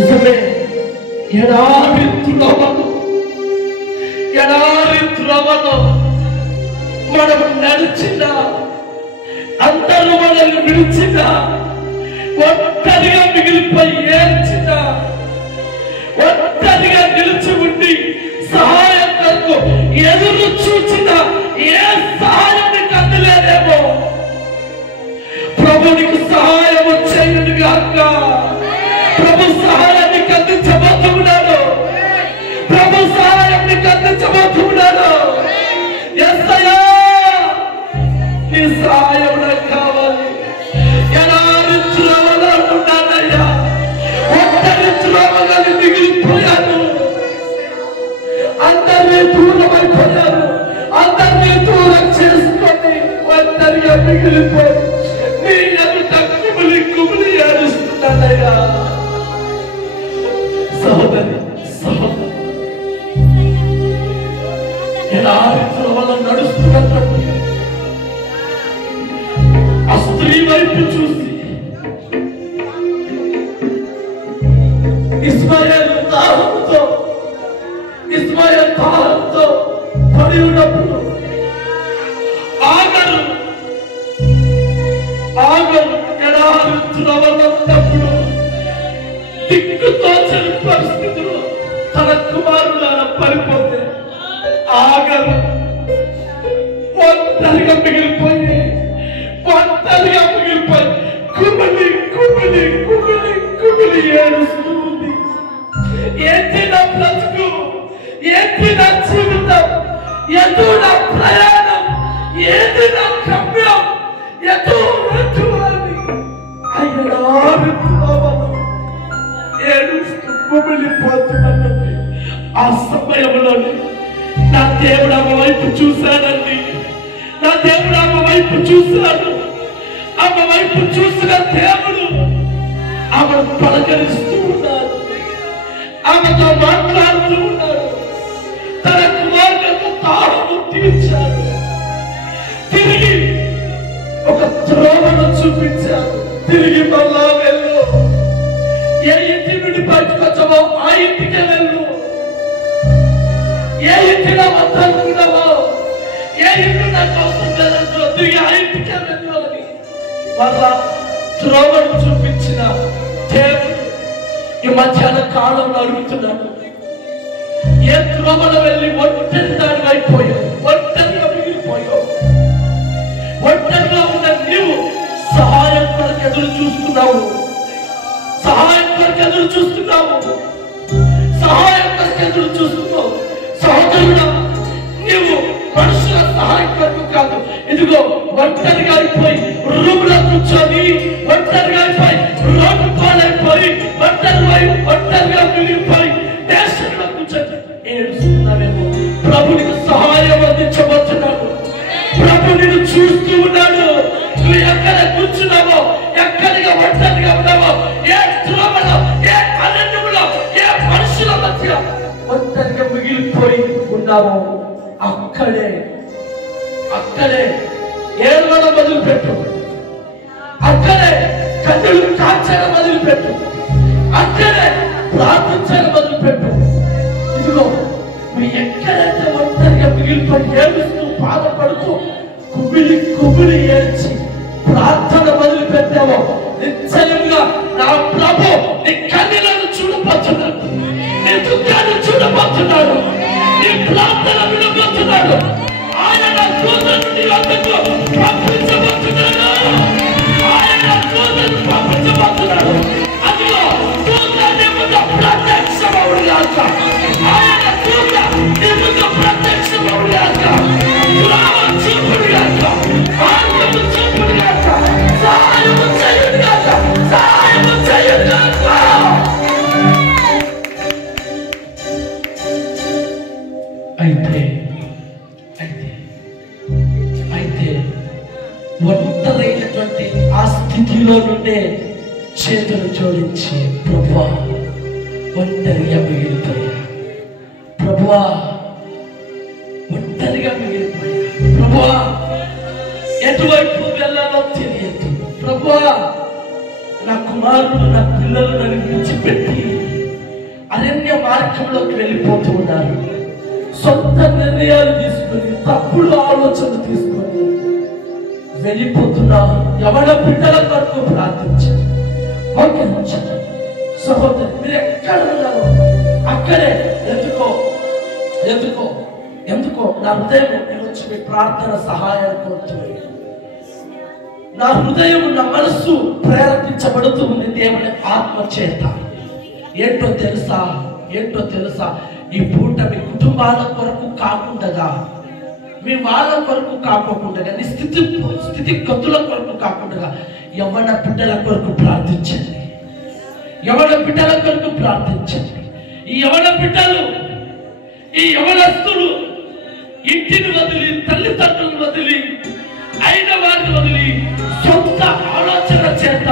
నిజమే, ఎడారి త్రోవలో మనం నడిచిన, అందరూ మనల్ని విడిచిన, ఒంటరిగా మిగిలిపోయి ఏడ్చిన, ఒంటరిగా నిలిచి ఉండి సహాయం కొరకు ఎదురు చూచిన ఏ సహాయం నీకు అందలేదేమో ప్రభునికి సహాయం వచ్చేది కాక. ప్రభు సహాయాన్ని అందించబోతున్నాడు. ప్రభు సహాయాన్ని అందించబోతున్నాడు. యేసయ్యా, నీ సహాయం నాకు కావాలి. ఎలాంటి త్రోవలో ఉన్నానయ్యా, ఒంటరి త్రోవగా మిగిలిపోయాను. అందరినీ దూరమైపోయాను. అందరినీ దూరం చేసుకొని ఒంటరిగా మిగిలిపోయి నీ ఎదుట కుమిలి ఏడుస్తున్నానయ్యా. సహోదరి, ఎలాంటి త్రోవలో నడుస్తున్నప్పుడు ఆ స్త్రీ వైపు చూసి ఇస్మాయిల్ దాహంతో పడి ఉన్నప్పుడు ఆగరు ఎడారి త్రోవలో ఉన్నప్పుడు దిక్కుతోచని పరిస్థితులు తన కుమారుడు పడిపోతే ఆగరు ఒంటరిగా మిగిలిపోయి కుమిలి ఏడుస్తూ ఉంది. ఏంటి నా బ్రతుకు, ఏంటి నా జీవితం, ఎటు నా ప్రయాణం, ఏంటి నా గమ్యం, ఎటు అని ఏడుస్తూ కుమిలిపోతున్నది. ఆ సమయంలో నా దేవుడు ఆమె వైపు చూశాడండి. నా దేవుడు ఆమె వైపు చూశాడు. ఆమె వైపు చూసిన దేవుడు ఆమెను పలకరిస్తూ ఉన్నాడు. ఆమెతో మాట్లాడుతూ ఉన్నాడు. తన కుమారులకు తాళము తీర్చాడు. తిరిగి ఒక త్రోవను చూపించాడు. తిరిగి మళ్ళా వెళ్ళు, ఏ ఇంటి నుండి బయటకు వచ్చావో ఆ ఇంటికే వెళ్ళు. ఏ ఇంటిలో వద్దనుకున్నావో, ఏ ఇంటి నాకు అవసరం లేదంటూ తిరిగి ఆ ఇంటికే వెళ్ళు అని మళ్ళా త్రోవను చూపించిన దేవుడు ఈ మధ్యాహ్న కాలంలో అడుగుతున్నాడు. ఏ త్రోవలో వెళ్ళి ఒంటరి దాని అయిపోయావు, ఒంటరిగా మిగిలిపోయావు. ఒంటరిగా ఉన్న నీవు సహాయం కొరకు ఎదురు చూస్తున్నావు. సహాయం కొరకు ఎదురు చూస్తున్నావు. సహోదరుడా, నీవు మనుషుల సహాయం కొరకు కాదు, ఇదిగో ఒంటరిగా అయిపోయి రూములో కూర్చొని, ఒంటరిగా అయిపోయి రోడ్డు పాలైపోయి, ఒంటరిగా మిగిలిపోయి దేశంలో కూర్చొని ఏడుస్తున్నావేమో. ప్రభునికి సహాయం అందించబోతున్నాడు. ప్రభు నిన్ను చూస్తూ ఉన్నాడు. నువ్వు ఎక్కడ కూర్చున్నావో, ఎక్కడిగా ఒంటరిగా ఉన్నావో, ఏ త్రోవలో, ఏ అరణ్యంలో, ఏ మనుషుల మధ్య ఒంటరిగా మిగిలిపోయి ఉన్నావో అక్కడే ఏడవడం మొదలుపెట్టు. అక్కడే కన్నులు కాల్చడం మొదలుపెట్టు. అక్కడే ప్రార్థించడం మొదలుపెట్టు. ఇదిగో నువ్వు ఎక్కడైతే ఒంటరిగా మిగిలిపోయి ఏడుస్తూ బాధపడుతూ కుమిలి ఏడ్చి ప్రార్థన మొదలు పెట్టావో, నిశ్చయంగా నా ప్రభు నీ కన్నీళ్లను చూడబోతున్నాడు. నీ దుఃఖాన్ని చూడబోతున్నాడు. నీ ప్రార్థన వినబోతున్నాడు. ఆయన దూతను నీ వద్దకు పంపించబోతున్నాడు. అదిగో దూత నీ ముందు ప్రత్యక్షమవుడు గాక. ఆయన దూత నీ ముందు ప్రత్యక్షమవుడు గాక. చూపుడు గాక, మార్గము చూపుడు గాక, సహాయము చేయుడు గాక, సహాయము చేయుడు గాక. అయితే ఒంటరైనటువంటి ఆ స్థితిలో నుండే చేతులు జోడించి, ప్రభువా ఒంటరిగా మిగిలిపోయా, ప్రభువా ఒంటరిగా మిగిలిపోయా, ప్రభువా ఎటువైపు వెళ్ళాలో తెలియదు, ప్రభువా నా కుమారుడు నా పిల్లలు నన్ను విడిచిపెట్టి మార్గంలోకి వెళ్ళిపోతూ ఉన్నారు. సొంత నిర్ణయాలు తీసుకొని తప్పుడు ఆలోచనలు తీసుకొని వెళ్ళిపోతున్న యవన బిడ్డల కొరకు ప్రార్థించండి. మోకరించండి. సహోదరు మీరు ఎక్కడ ఉన్నారో అక్కడే ఎందుకో నా హృదయం వచ్చి మీ ప్రార్థన సహాయం కోరుతుంది. నా హృదయం నా మనస్సు ప్రేరేపించబడుతూ ఉంది దేవుని ఆత్మ చేత. ఏంటో తెలుసా ఈ పూట మీ కుటుంబాల కొరకు కాకుండా, మీ వాళ్ళ కొరకు కాకుండా, నీ స్థితిగతుల కొరకు కాకుండా యవ్వన బిడ్డల కొరకు ప్రార్థించండి. ఈ యవ్వన బిడ్డలు, ఈ యవ్వనస్తులు ఇంటిని వదిలి, తల్లిదండ్రులను వదిలి, అయిన వారిని వదిలి, సొంత ఆలోచన చేత,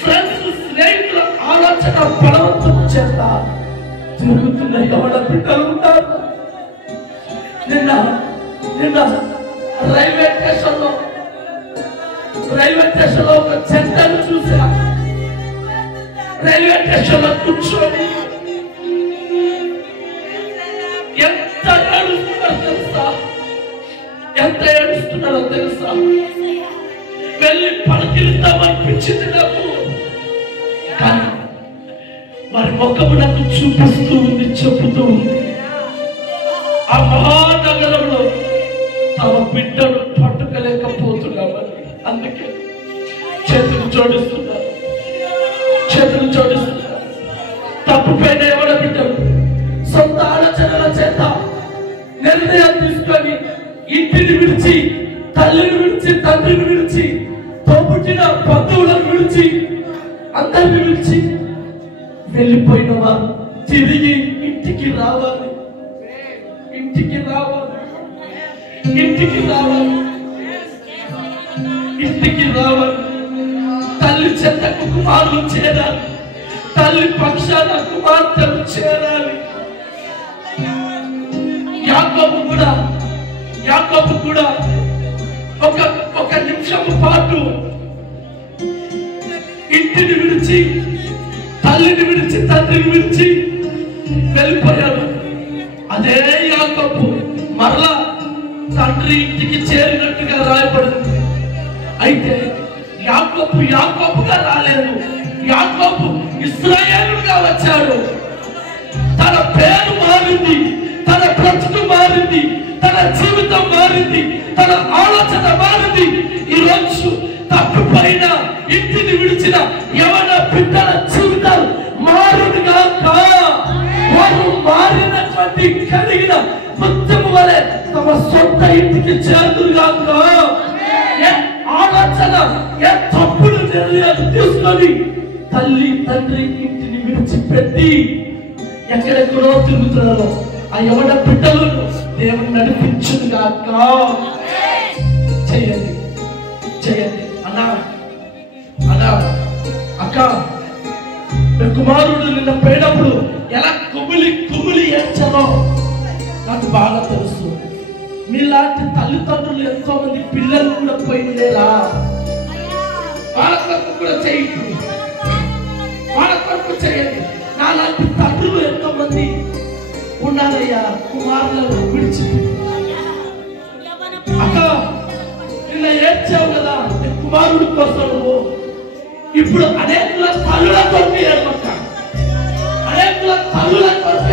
ఫ్రెండ్స్ స్నేహితుల ఆలోచన బలవంతం చేత తిరుగుతున్న యవ్వన బిడ్డలు ఉంటారు. నిన్న రైల్వే స్టేషన్ లో ఒక చెత్తను చూసా. రైల్వే స్టేషన్ లో కూర్చొని ఎంత ఏడుస్తున్నారో తెలుసా? వెళ్ళి పలకిస్తామనిపించింది నాకు. కానీ వారి ముఖము నాకు చూపిస్తూ ఉంది, చెబుతూ ఉంది, ఆ మహానగరంలో తమ బిడ్డను పట్టుకోలేకపోతున్నామని. అందుకే చేతులు జోడిస్తున్నారు. తప్పుపైన ఎవడ బిడ్డలు సొంత ఆలోచనల చేత నిర్ణయాలు తీసుకొని ఇంటిని విడిచి, తల్లిని విడిచి, తండ్రిని విడిచి, తోపుట్టిన బంధువులను విడిచి, అందరిని విడిచి వెళ్ళిపోయిన వారు తిరిగి ఇంటికి రావాలి. తల్లి చెంతకు కుమారులు చేరాలి. తల్లి పక్షాన కుమార్తెలు చేరాలి. యాకోబు కూడా ఒక నిమిషం పాటు ఇంటిని విడిచి, తల్లిని విడిచి, తండ్రిని విడిచి వెళ్ళిపోయాడు. అదే యాకోబు మరలా తండ్రి ఇంటికి చేరినట్టుగా రాయబడింది. అయితే యాకోబుగా రాలేదు. యాకోబు ఇశ్రాయేలుగా వచ్చాడు. తన పేరు మారింది, తన బ్రతుకు మారింది, తన జీవితం మారింది, తన ఆలోచన మారింది. ఈ రోజు తప్పుపైన ఇంటిని విడిచిన యవన బిడ్డల జీవితాలు మారుడుగా వారు మారినటువంటి కలిగిన ముత్యము వలె తమ సొంత ఇంటికి చేరుగా ఆలోచన తప్పుడు నిర్ణయాలు తీసుకొని తల్లి తండ్రి ఇంటిని విడిచిపెట్టి ఎక్కడెక్కడో తిరుగుతున్నారు. ఆ యవన బిడ్డలను దేవుని నడిపించుగా చేయండి. అన్నా అక్క, మీ కుమారుడు నిన్న పోయినప్పుడు ఎలా కుమిలి ఏడ్చారో నాకు బాగా తెలుసు. మీలాంటి తల్లిదండ్రులు ఎంతో మంది పిల్లలు కూడా పోయిందేరా. వాళ్ళ కొరకు కూడా చేయండి, వాళ్ళ కొరకు చేయండి. నాలాంటి తండ్రులు ఎంతో మంది ఉన్నారయ్యా, కుమారులను విడిచి. అక్క నిన్న ఏడ్చావు కదా నీ కుమారుడి కోసం. ఇప్పుడు అనేకుల తల్లుల కొరకు ఏడమక్క, అనేకుల తల్లుల కొరకు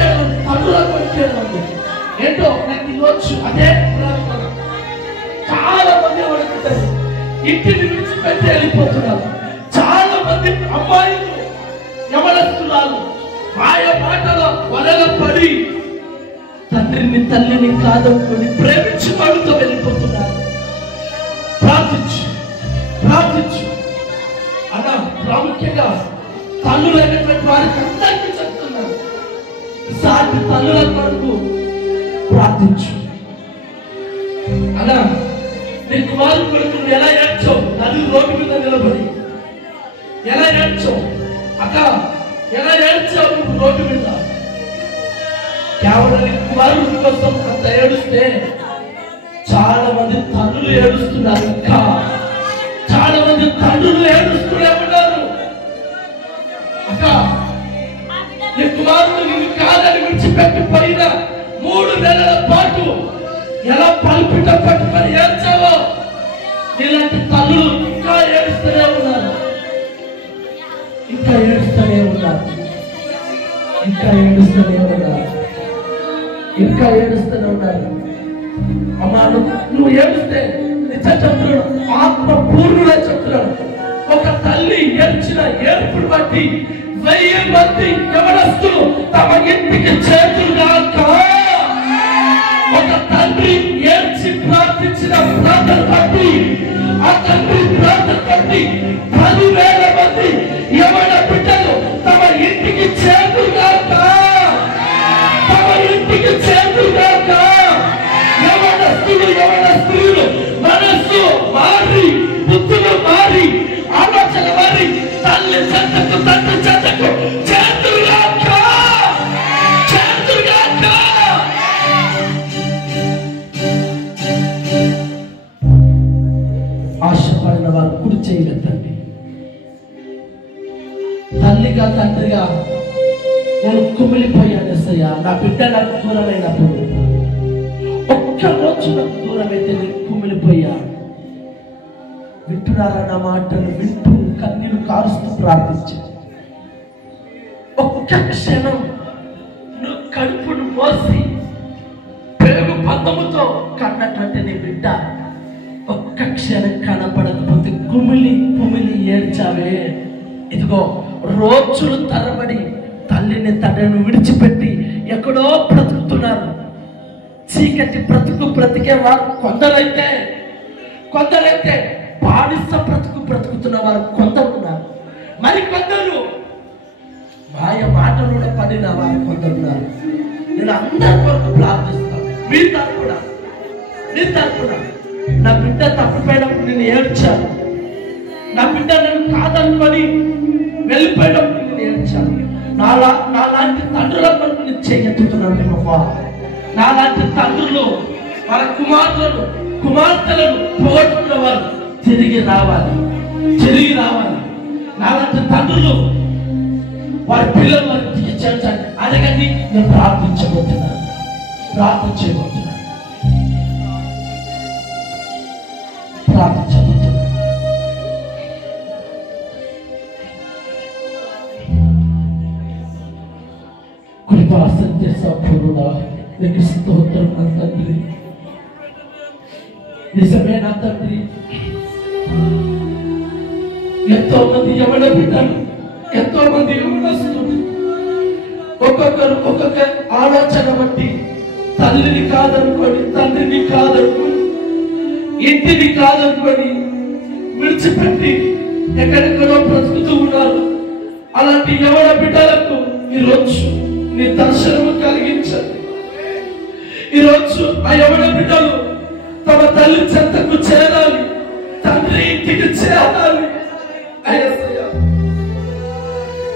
ఏడమంది. ఏంటో నాకు ఇవ్వచ్చు. అదే చాలా మంది ఇంటిని విడిచిపెట్టి వెళ్ళిపోతున్నారు. చాలా మంది అమ్మాయిలు, యవనస్తురాలు మాయ మాటలో వలన పడి తండ్రిని తల్లిని కాదనుకొని ప్రేమించి వాడితో వెళ్ళిపోతున్నారు. ప్రార్థించు అలా ప్రాముఖ్యంగా తల్లులైనటువంటి వారికి అందరికీ చెప్తున్నారు. సాటి తల్లుల కొరకు ప్రార్థించు. అలా నీ కుమారుడు కొరకు ఎలా ఏడ్చావు? నలుగురు రోడ్డు మీద నిలబడి ఎలా ఏడ్చావు? అక్క ఎలా ఏడ్చావు రోడ్డు మీద? కేవలం నీ కుమారుడి కోసం అంత ఏడుస్తే చాలా మంది తల్లులు ఏడుస్తున్నారు. ఇంకా చాలా మంది తండ్రులు ఏడుస్తూనే ఉన్నారు. అక్క నీ కుమారుడు నిన్ను కాదని ఎలా పల్పిట పట్టుకొని ఏడ్చావో ఇలాంటి తల్లులు ఇంకా ఏడుస్తూనే ఉన్నారు, ఇంకా ఏడుస్తూనే ఉన్నారు, ఇంకా ఏడుస్తూనే ఉన్నారు, ఇంకా ఏడుస్తూనే ఉన్నారు. అమ్మా నువ్వు ఏడుస్తే నిజ చెప్తున్నాడు, ఆత్మ పూర్ణుడే చెప్తున్నాడు. ఒక తల్లి ఏడ్చిన ఏడుపును బట్టి 1000 మంది యవనస్తులు తమ ఇంటికి చేతులుగాక. ఒక తండ్రి ఏడ్చి ప్రార్థించిన ప్రార్థన బట్టి, ఆ తండ్రి ప్రార్థన బట్టి 10,000 మంది యవన బిడ్డలు తమ ఇంటికి చేతులుగాక, తమ ఇంటికి చేతులుగాక. యవన స్త్రీలు మనస్సు మారి, బుద్ధులు మారి, ఆలోచన మారి తల్లి చెంతకు తండ్రి చెంతకు చేతులుగాక, చేతులుగాక. ఆశపడిన వారు కుడి చేయలేదండి. తల్లిగా తండ్రిగా నేను కుమిలిపోయాను. ఎస్సయ్యా, నా బిడ్డ నాకు దూరమైనప్పుడు, ఒక్క రోజు నాకు దూరమైతే నేను కుమిలిపోయా. వింటున్నారా నా మాటలు? వింటూ కన్నీరు కారుస్తూ ప్రార్థించా. ఒక్క క్షణం నువ్వు కడుపును మోసి పేగు బంధముతో కన్నటువంటి నీ బిడ్డ ఒక్క క్షణం కనపడకపోతే కుమిలి కుమిలి ఏడ్చావే. ఇదిగో రోజులు తరబడి తల్లిని తండ్రిని విడిచిపెట్టి ఎక్కడో బ్రతుకుతున్నారు. చీకటి బ్రతికే వారు కొందరైతే బానిస బ్రతుకుతున్న వారు కొందరున్నారు. మరి కొందరు మాయ మాటలు పడిన వారు కొందరున్నారు. నేను అందరి వరకు ప్రార్థిస్తాను. మీరు తరపున నా బిడ్డ తప్పిపోయినప్పుడు నేను ఏడ్చాను. నా బిడ్డ నేను కాదనుకొని వెళ్ళిపోయినప్పుడు నేను ఏడ్చాను. నాలాంటి తండ్రుల వరకు నేను చేయెత్తుతున్నాను. నేను నాలాంటి తండ్రులు వాళ్ళ కుమార్తెలను పోగొట్టుకున్న వారు తిరిగి రావాలి. నాలాంటి తండ్రులు వారి పిల్లలు వారికి చేర్చాలి. అడగండి, నేను ప్రార్థించబోతున్నాను. కృపాసత్య సంపూర్ణుడా, నీకు స్తోత్రం నా తండ్రి. నిజమే నా తండ్రి. ఎంతో మంది యవన బిడ్డలు, ఎంతో మంది యవనస్తులు ఒక్కొక్కరు ఒక్కొక్క ఆలోచన బట్టి తల్లిని కాదనుకొని, తండ్రిని కాదనుకొని, ఇంటిని కాదనుకొని విడిచిపెట్టి ఎక్కడెక్కడో బ్రతుకుతూ ఉన్నారు. అలాంటి యవన బిడ్డలకు ఈరోజు నీ దర్శనము కలిగించండి. ఈరోజు ఆ యవన బిడ్డలు తమ తల్లి చెంతకు చేరాలి, తండ్రి ఇంటికి చేరాలి.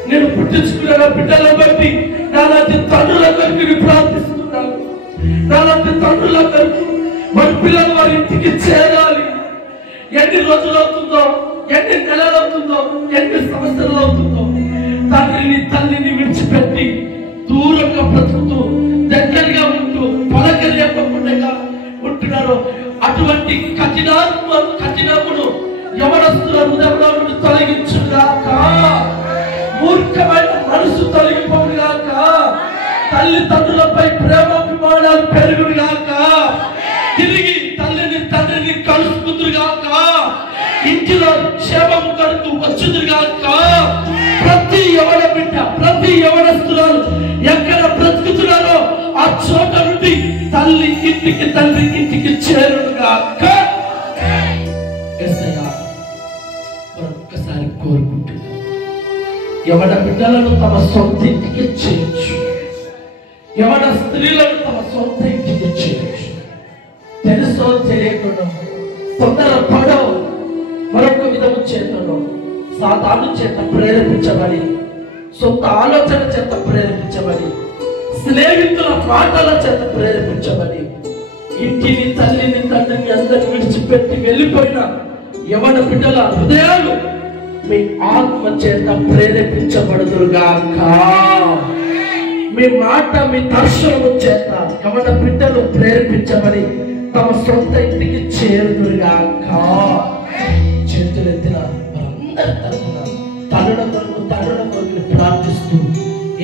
నేను పుట్టించుకున్న బిడ్డల బట్టి నాలాంటి తండ్రుల కొరకు ప్రార్థిస్తున్నాను. నాలాంటి తండ్రుల కొరకు మన పిల్లలు వారి ఇంటికి చేరాలి. ఎన్ని రోజులు అవుతుందో, ఎన్ని నెలలు అవుతుందో, ఎన్ని సంవత్సరాలు అవుతుందో తండ్రిని తల్లిని విడిచిపెట్టి దూరంగా బ్రతుకుతూ దగ్గరగా ఉంటూ పలకలేకుండా ఉంటున్నారు. అటువంటి కఠినమును యవనస్తుల హృదయంలో నుండి తొలగించుగాక. మూర్ఖమైన మనసు తొలగిపోవుగాక. తల్లిదండ్రులపై ప్రేమాభిమానాలు పెరుగుగాక. తిరిగి తల్లిని తండ్రిని కలుసుకుందురుగాక. ఇంటిలో క్షేమము కడుతూ వచ్చుదురుగాక. ప్రతి యవన బిడ్డ, ప్రతి యవనస్తురాలు ఎక్కడ బ్రతుకుతున్నారో ఆ చోట నుండి తల్లి ఇంటికి, తండ్రి ఇంటికి చేరుగాక. ఒక్కసారి కోరుకుంటున్నాను, యవన బిడ్డలను తమ సొంత ఇంటికి చేర్చు. యవన స్త్రీలను తమ సొంత ఇంటికి చేర్చు. తెలుసో తెలియకుండా తొందర పడో మరొక విధము చేతను సాతాను చేత ప్రేరేపించబడి, సొంత ఆలోచన చేత ప్రేరేపించబడి, స్నేహితుల మాటల చేత ప్రేరేపించబడి ఇంటిని, తల్లిని, తండ్రిని అందరిని విడిచిపెట్టి వెళ్ళిపోయిన యవన బిడ్డల హృదయాలు మీ ఆత్మ చేత ప్రేరేపించబడుదురుగాక. మీ మాట, మీ దర్శనము చేత యవన బిడ్డలు ప్రేరేపించబడి తమ సొంత ఇంటికి చేరుదురుగాక. చేతులెత్తిన వారందరి తరపున తండ్రుల కొరకు ప్రార్థిస్తూ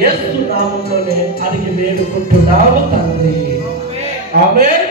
యేసు నామములోనే అడిగి వేడుకుంటున్నాము తండ్రి. ఆమేన్.